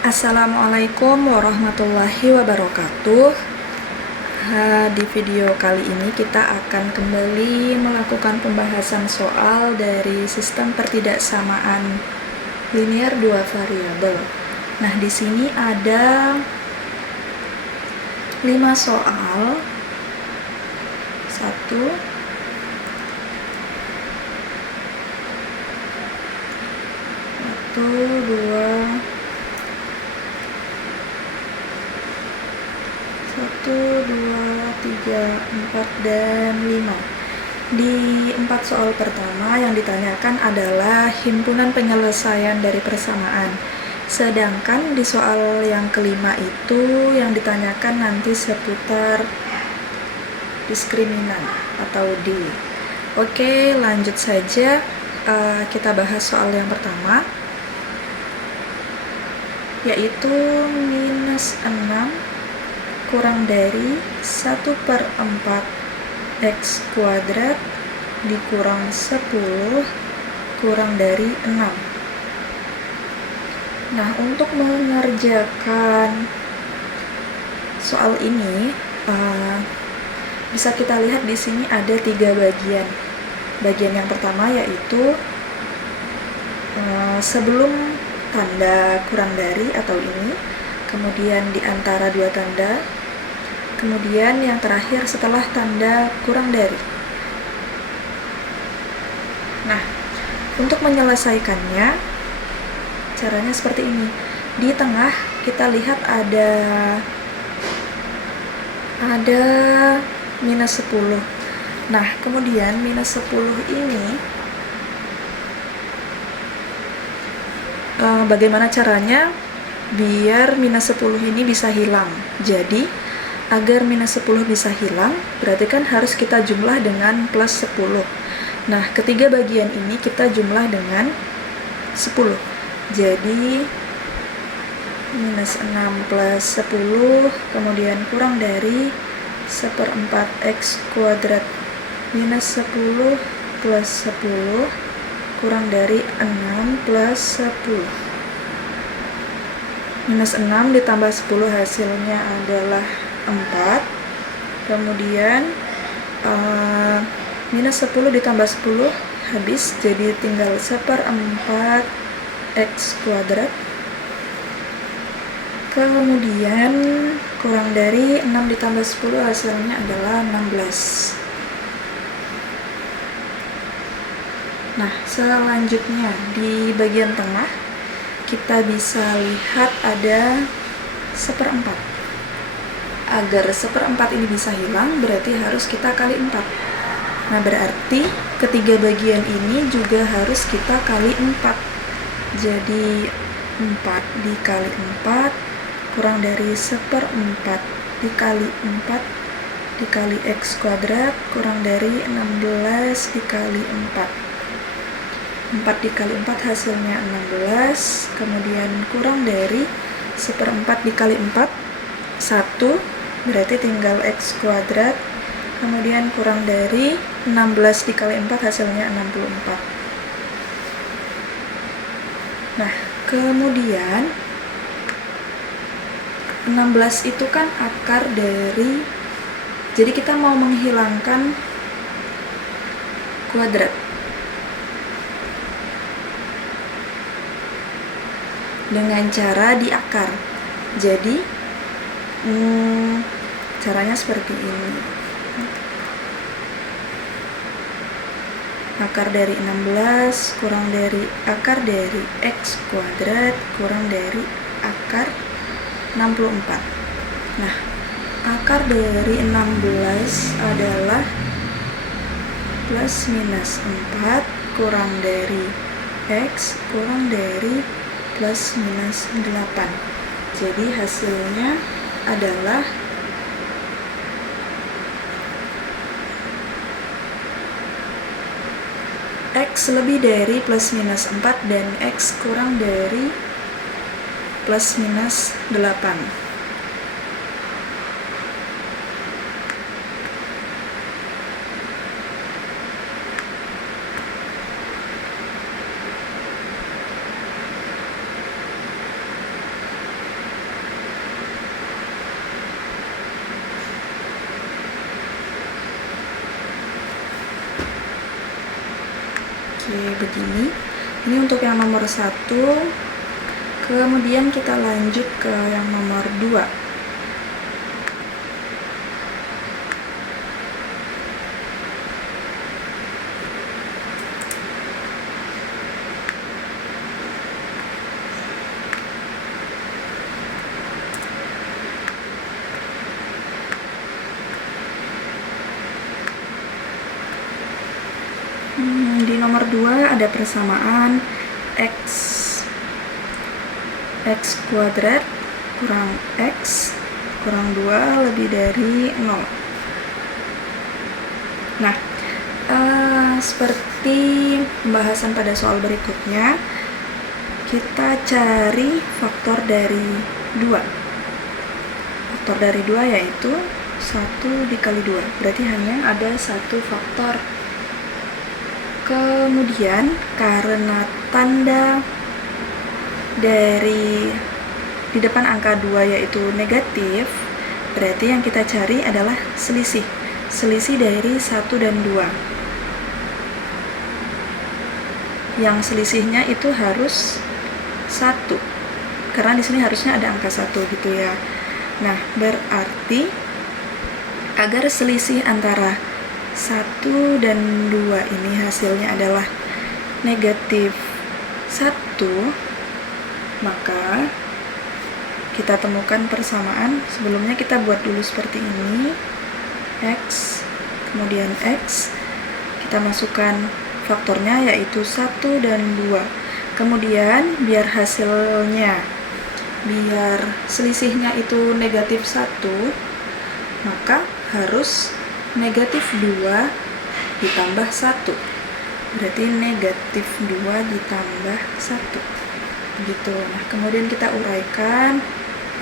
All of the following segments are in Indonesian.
Assalamualaikum warahmatullahi wabarakatuh. Di video kali ini kita akan kembali melakukan pembahasan soal dari sistem pertidaksamaan linear dua variabel. Nah, di sini ada 5 soal. 1 2 3 4 dan 5. Di 4 soal pertama yang ditanyakan adalah himpunan penyelesaian dari persamaan. Sedangkan di soal yang kelima itu yang ditanyakan nanti seputar diskriminan atau D. Oke, lanjut saja. Kita bahas soal yang pertama, yaitu minus 6 kurang dari 1/4 X kuadrat dikurang 10 kurang dari 6. Nah, untuk mengerjakan soal ini bisa kita lihat di sini ada 3 bagian. Bagian yang pertama yaitu sebelum tanda kurang dari atau ini, kemudian di antara 2 tanda, kemudian yang terakhir setelah tanda kurang dari. Nah, untuk menyelesaikannya caranya seperti ini. Di tengah kita lihat ada minus 10. Nah, kemudian minus 10 ini bagaimana caranya biar minus 10 ini bisa hilang. Jadi, agar minus 10 bisa hilang, berarti kan harus kita jumlah dengan plus 10. Nah, ketiga bagian ini kita jumlah dengan 10. Jadi, minus 6 plus 10, kemudian kurang dari 1/4 X kuadrat minus 10 plus 10 kurang dari 6 plus 10. Minus 6 ditambah 10 hasilnya adalah 4. Kemudian minus 10 ditambah 10 habis, jadi tinggal 1/4 X kuadrat. Kemudian kurang dari 6 ditambah 10 hasilnya adalah 16. Nah, selanjutnya di bagian tengah kita bisa lihat ada 1/4. Agar 1/4 ini bisa hilang, berarti harus kita kali 4. Nah, berarti ketiga bagian ini juga harus kita kali 4. Jadi 4 dikali 4 kurang dari 1/4 dikali 4 dikali X kuadrat kurang dari 16 dikali 4. 4 dikali 4 hasilnya 16, kemudian kurang dari 1/4 dikali 4, 1, berarti tinggal X kuadrat, kemudian kurang dari 16 dikali 4 hasilnya 64. Nah, kemudian 16 itu kan akar dari, jadi kita mau menghilangkan kuadrat dengan cara diakar. Jadi caranya seperti ini. Akar dari 16 kurang dari akar dari X kuadrat kurang dari akar 64. Nah, akar dari 16 adalah plus minus 4 kurang dari X kurang dari plus minus 8. Jadi hasilnya adalah X lebih dari plus minus 4 dan X kurang dari plus minus 8. Oke, begini. Ini untuk yang nomor 1. Kemudian kita lanjut ke yang nomor 2. Di nomor 2 ada persamaan x kuadrat kurang x kurang 2 lebih dari 0. Nah, seperti pembahasan pada soal berikutnya, kita cari faktor dari 2. Faktor dari 2 yaitu 1 dikali 2, berarti hanya ada 1 faktor. Kemudian karena tanda di depan angka 2 yaitu negatif, berarti yang kita cari adalah selisih dari 1 dan 2. Yang selisihnya itu harus 1, karena di sini harusnya ada angka 1 gitu ya. Nah, berarti agar selisih antara 1 dan 2 ini hasilnya adalah negatif 1, maka kita temukan persamaan. Sebelumnya kita buat dulu seperti ini, x, kemudian x, kita masukkan faktornya yaitu 1 dan 2. Kemudian biar selisihnya itu negatif 1, maka harus negatif 2 ditambah 1, berarti negatif 2 ditambah 1 gitu. Nah, kemudian kita uraikan,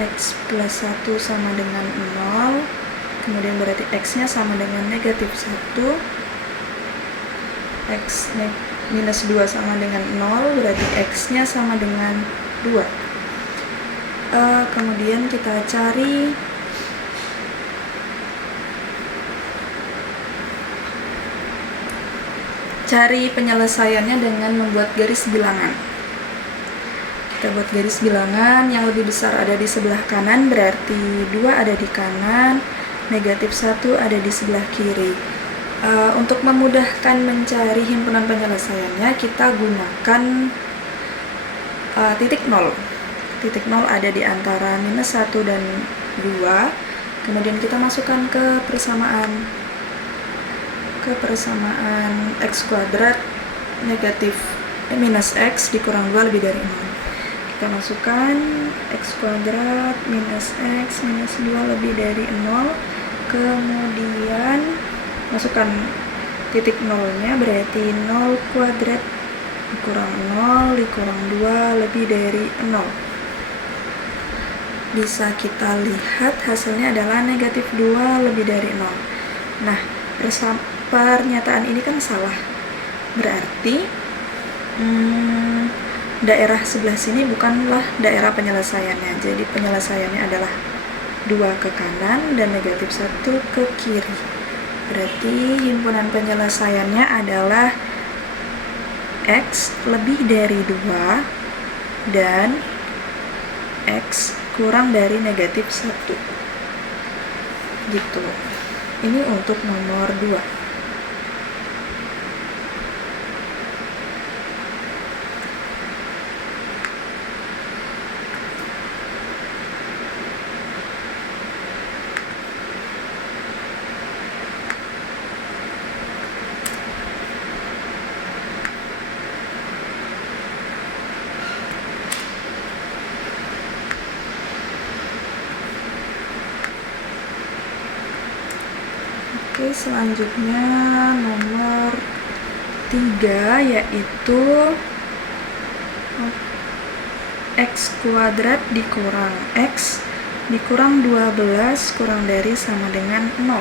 x plus 1 sama dengan 0, kemudian berarti x nya sama dengan negatif 1, x minus 2 sama dengan 0, berarti x nya sama dengan 2. Kemudian kita cari penyelesaiannya dengan membuat garis bilangan. Kita buat garis bilangan, yang lebih besar ada di sebelah kanan, berarti 2 ada di kanan, negatif 1 ada di sebelah kiri. Untuk memudahkan mencari himpunan penyelesaiannya, kita gunakan titik 0. Titik 0 ada di antara minus 1 dan 2, kemudian kita masukkan ke persamaan x kuadrat minus x dikurang 2 lebih dari 0. Kita masukkan x kuadrat minus x minus 2 lebih dari 0, kemudian masukkan titik 0-nya, berarti 0 kuadrat dikurang 0 dikurang 2 lebih dari 0. Bisa kita lihat hasilnya adalah negatif 2 lebih dari 0. Nah, pernyataan ini kan salah, berarti daerah sebelah sini bukanlah daerah penyelesaiannya. Jadi penyelesaiannya adalah 2 ke kanan dan negatif 1 ke kiri. Berarti himpunan penyelesaiannya adalah x lebih dari 2 dan x kurang dari negatif 1 gitu. Ini untuk nomor 2. Oke, selanjutnya nomor 3 yaitu x kuadrat dikurang x dikurang 12 kurang dari sama dengan 0.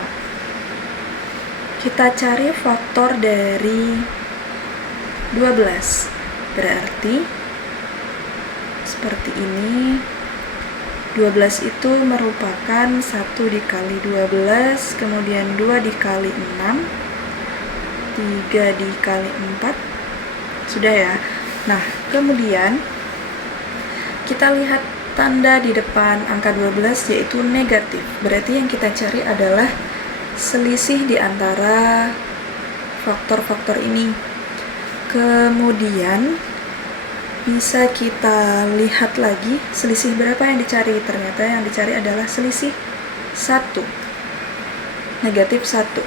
Kita cari faktor dari 12, berarti seperti ini. 12 itu merupakan 1 dikali 12, kemudian 2 dikali 6, 3 dikali 4, Sudah ya. Nah, kemudian kita lihat tanda di depan angka 12 yaitu negatif. Berarti yang kita cari adalah selisih di antara faktor-faktor ini. Kemudian bisa kita lihat lagi selisih berapa yang dicari. Ternyata yang dicari adalah selisih 1, negatif 1.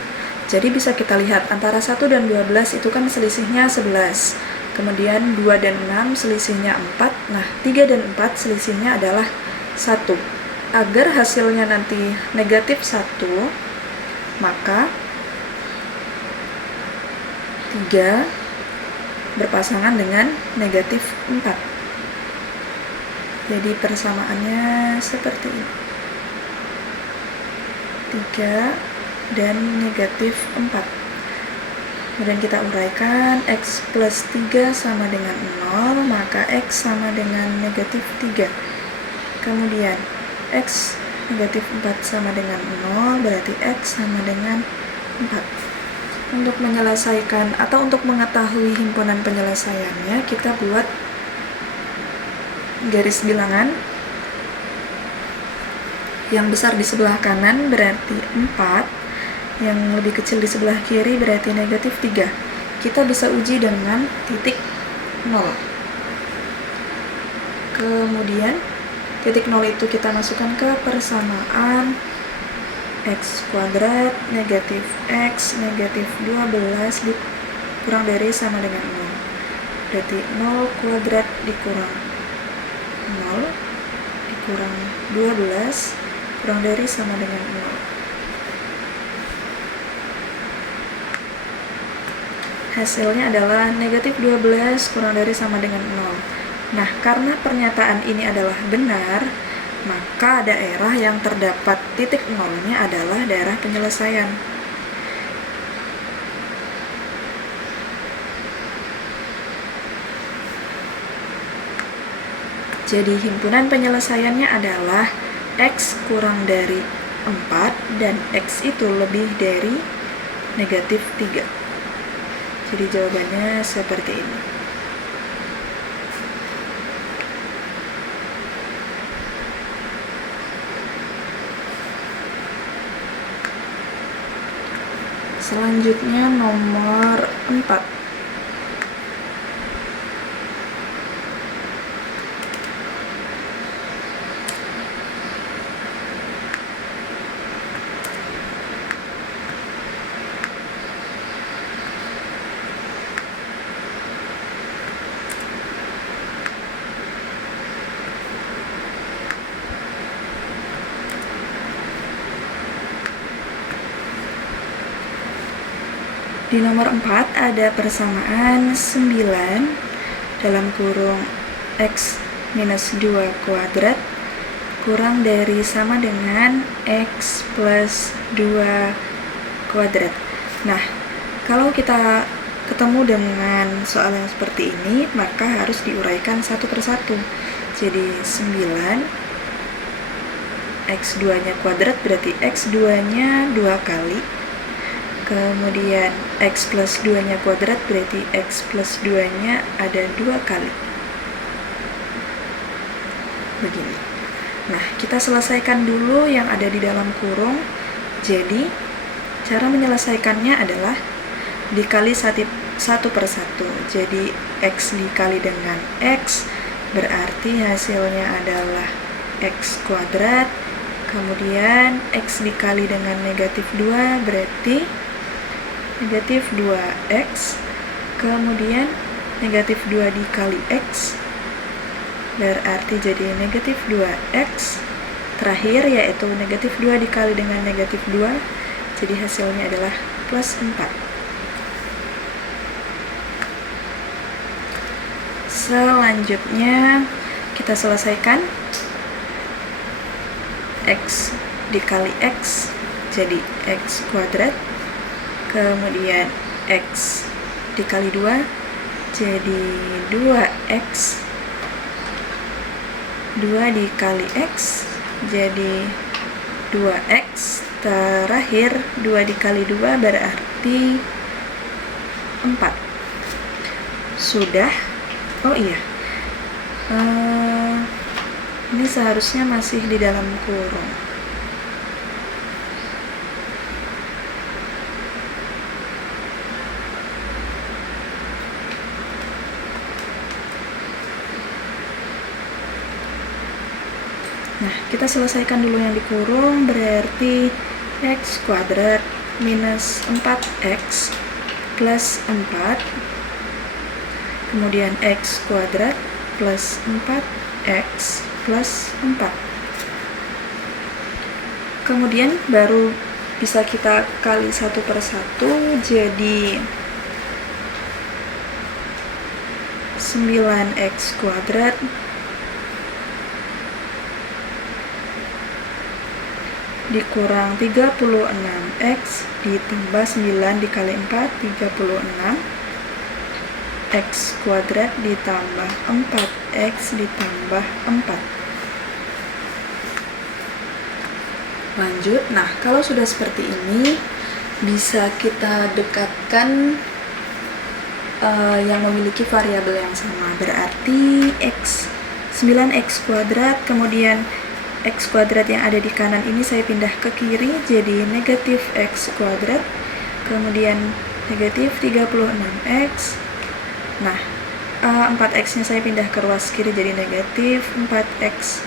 Jadi bisa kita lihat antara 1 dan 12 itu kan selisihnya 11. Kemudian 2 dan 6 selisihnya 4. Nah, 3 dan 4 selisihnya adalah 1. Agar hasilnya nanti negatif 1, maka 3 berpasangan dengan negatif 4. Jadi persamaannya seperti ini. 3 dan negatif 4. Kemudian kita uraikan, X plus 3 sama dengan 0, maka X sama dengan negatif 3. Kemudian X negatif 4 sama dengan 0, berarti X sama dengan 4. Untuk menyelesaikan atau untuk mengetahui himpunan penyelesaiannya, kita buat garis bilangan. Yang besar di sebelah kanan berarti 4, yang lebih kecil di sebelah kiri berarti negatif 3. Kita bisa uji dengan titik 0. Kemudian titik 0 itu kita masukkan ke persamaan X kuadrat negatif X negatif 12 dikurang dari sama dengan 0. Berarti 0 kuadrat dikurang 0 dikurang 12 kurang dari sama dengan 0. Hasilnya adalah negatif 12 kurang dari sama dengan 0. Nah, karena pernyataan ini adalah benar, maka daerah yang terdapat titik nolnya adalah daerah penyelesaian. Jadi himpunan penyelesaiannya adalah X kurang dari 4 dan X itu lebih dari negatif 3. Jadi jawabannya seperti ini. Selanjutnya nomor 4. Di nomor 4 ada persamaan 9 dalam kurung X minus 2 kuadrat kurang dari sama dengan X plus 2 kuadrat. Nah, kalau kita ketemu dengan soal yang seperti ini, maka harus diuraikan satu persatu. Jadi 9 X2-nya kuadrat berarti X2-nya 2 kali. Kemudian X plus 2-nya kuadrat berarti X plus 2-nya ada 2 kali. Begini. Nah, kita selesaikan dulu yang ada di dalam kurung. Jadi, cara menyelesaikannya adalah dikali satu per satu. Jadi, X dikali dengan X berarti hasilnya adalah X kuadrat. Kemudian X dikali dengan negatif 2 berarti negatif 2X, kemudian negatif 2 dikali X, berarti jadi negatif 2X, terakhir yaitu negatif 2 dikali dengan negatif 2, jadi hasilnya adalah plus 4. Selanjutnya kita selesaikan X dikali X, jadi X kuadrat. Kemudian X dikali 2 jadi 2X, 2 dikali X jadi 2X, terakhir 2 dikali 2 berarti 4. sudah. Oh iya, ini seharusnya masih di dalam kurung. Nah, kita selesaikan dulu yang dikurung, berarti x kuadrat minus 4x plus 4, kemudian x kuadrat plus 4x plus 4. Kemudian baru bisa kita kali satu per satu, jadi 9x kuadrat dikurang 36x ditambah 9 dikali 4, 36 x kuadrat ditambah 4x ditambah 4. Lanjut, nah kalau sudah seperti ini bisa kita dekatkan yang memiliki variabel yang sama, berarti 9x kuadrat, kemudian x kuadrat yang ada di kanan ini saya pindah ke kiri jadi negatif x kuadrat, kemudian negatif 36x. Nah, 4x nya saya pindah ke ruas kiri jadi negatif 4x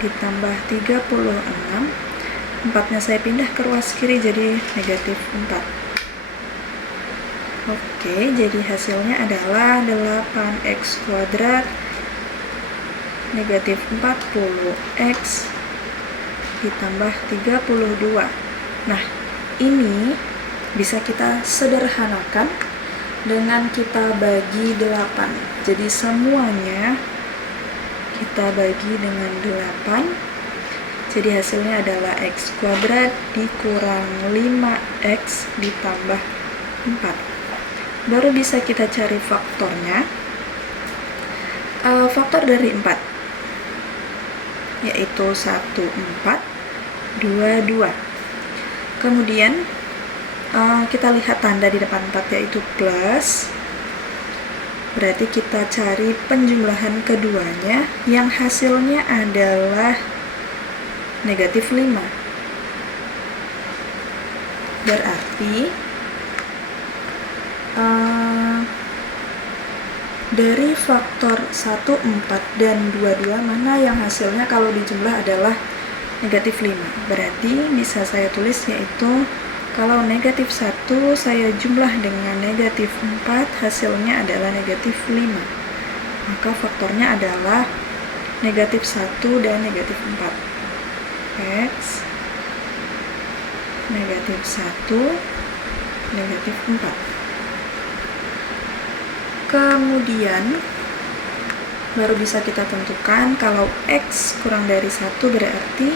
ditambah 36, 4 nya saya pindah ke ruas kiri jadi negatif 4. Oke, jadi hasilnya adalah 8x kuadrat negatif 40x ditambah 32. Nah, ini bisa kita sederhanakan dengan kita bagi 8. Jadi semuanya kita bagi dengan 8. Jadi hasilnya adalah x kuadrat dikurang 5x ditambah 4. Baru bisa kita cari faktornya. Faktor dari 4 yaitu 1, 4, 2, 2. Kemudian kita lihat tanda di depan 4 yaitu plus, berarti kita cari penjumlahan keduanya yang hasilnya adalah negatif 5. Berarti dari faktor 1, 4, dan 22 mana yang hasilnya kalau dijumlah adalah negatif 5. Berarti bisa saya tulis yaitu kalau negatif 1 saya jumlah dengan negatif 4 hasilnya adalah negatif 5. Maka faktornya adalah negatif 1 dan negatif 4. X negatif 1 negatif 4. Kemudian baru bisa kita tentukan kalau x kurang dari 1 berarti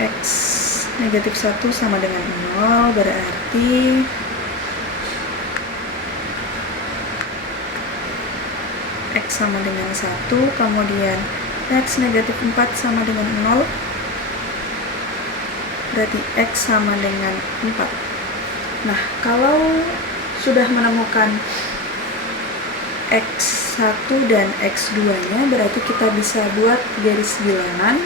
x negatif 1 sama dengan 0, berarti x sama dengan 1, kemudian x negatif 4 sama dengan 0, berarti x sama dengan 4. Nah, kalau sudah menemukan x1 dan x2 nya, berarti kita bisa buat garis bilangan.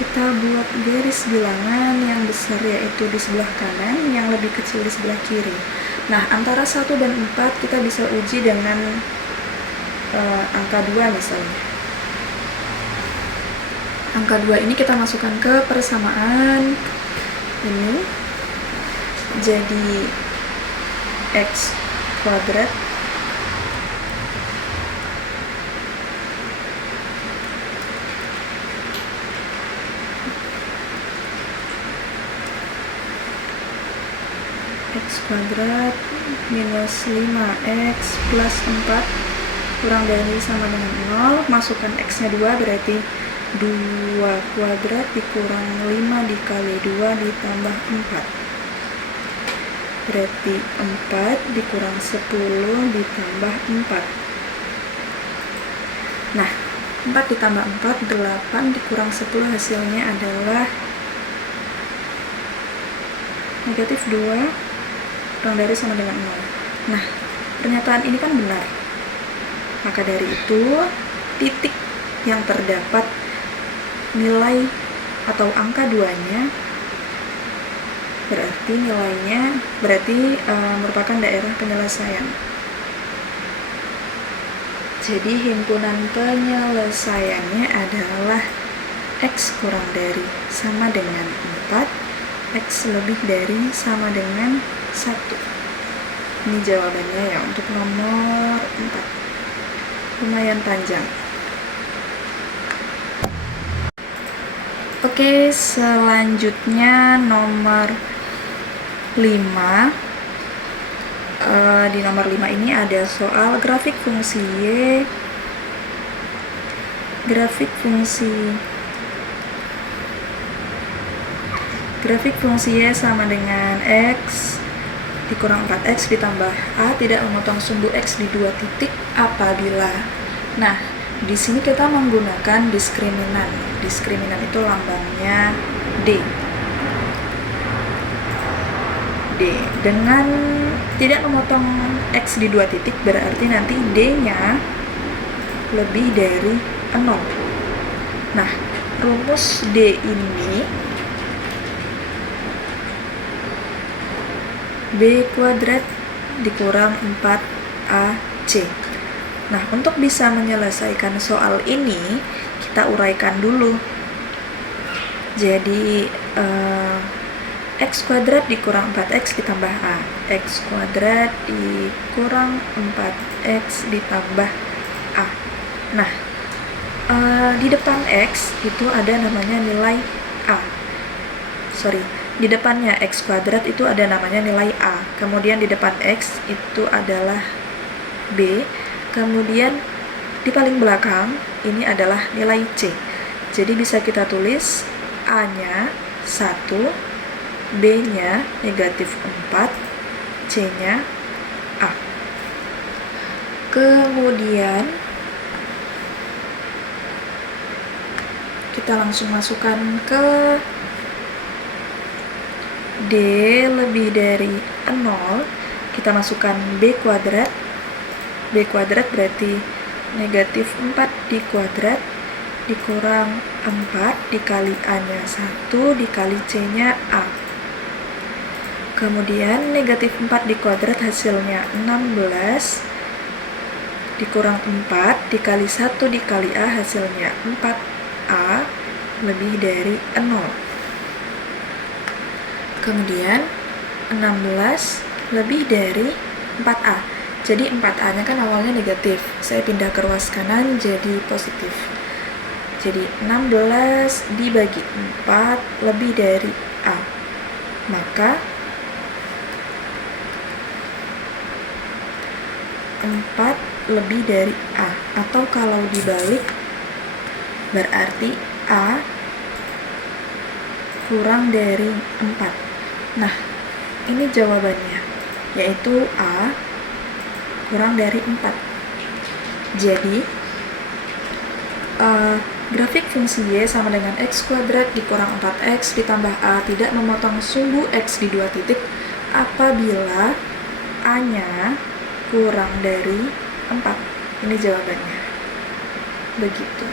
Kita buat garis bilangan yang besar yaitu di sebelah kanan, yang lebih kecil di sebelah kiri. Nah, antara 1 dan 4 kita bisa uji dengan angka 2 misalnya. Angka 2 ini kita masukkan ke persamaan ini, jadi x kuadrat x kuadrat minus 5x plus 4 kurang dari sama dengan 0, masukkan x nya 2 berarti 2 kuadrat dikurang 5 dikali 2 ditambah 4. berarti 4 dikurang 10 ditambah 4. Nah, 4 ditambah 4, 8 dikurang 10 hasilnya adalah negatif 2, kurang dari sama dengan 0. Nah, pernyataan ini kan benar. Maka dari itu, titik yang terdapat nilai atau angka 2-nya berarti nilainya merupakan daerah penyelesaian. Jadi himpunan penyelesaiannya adalah X kurang dari sama dengan 4, X lebih dari sama dengan 1. Ini jawabannya ya untuk nomor 4. Lumayan panjang. Oke, selanjutnya nomor 5. Di nomor 5 ini ada soal grafik fungsi Y. Grafik fungsi Y sama dengan X dikurang 4X ditambah A tidak memotong sumbu X di 2 titik apabila. Nah, di sini kita menggunakan diskriminan. Diskriminan itu lambangnya D. Dengan tidak memotong X di 2 titik berarti nanti D-nya lebih dari 0. Nah, rumus D ini B kuadrat dikurang 4AC. Nah, untuk bisa menyelesaikan soal ini kita uraikan dulu. Jadi X kuadrat dikurang 4X ditambah A. X kuadrat dikurang 4X ditambah A. Nah, di depan X itu ada namanya nilai A. Di depannya X kuadrat itu ada namanya nilai A. Kemudian di depan X itu adalah B. Kemudian di paling belakang ini adalah nilai C. Jadi bisa kita tulis A-nya 1, B-nya negatif 4, C-nya A. Kemudian kita langsung masukkan ke D lebih dari 0, kita masukkan B kuadrat. B kuadrat berarti negatif 4 di kuadrat dikurang 4 dikali A-nya 1 dikali C-nya A. Kemudian negatif 4 di kuadrat hasilnya 16 dikurang 4 dikali 1 dikali A hasilnya 4A lebih dari 0. Kemudian 16 lebih dari 4A. Jadi 4A-nya kan awalnya negatif. Saya pindah ke ruas kanan jadi positif. Jadi 16 dibagi 4 lebih dari A. Maka 4 lebih dari A. Atau kalau dibalik berarti A kurang dari 4. Nah, ini jawabannya, yaitu A kurang dari 4. Jadi, grafik fungsi Y sama dengan X kuadrat dikurang 4X ditambah A tidak memotong sumbu X di 2 titik apabila A-nya kurang dari 4. Ini jawabannya. Begitu.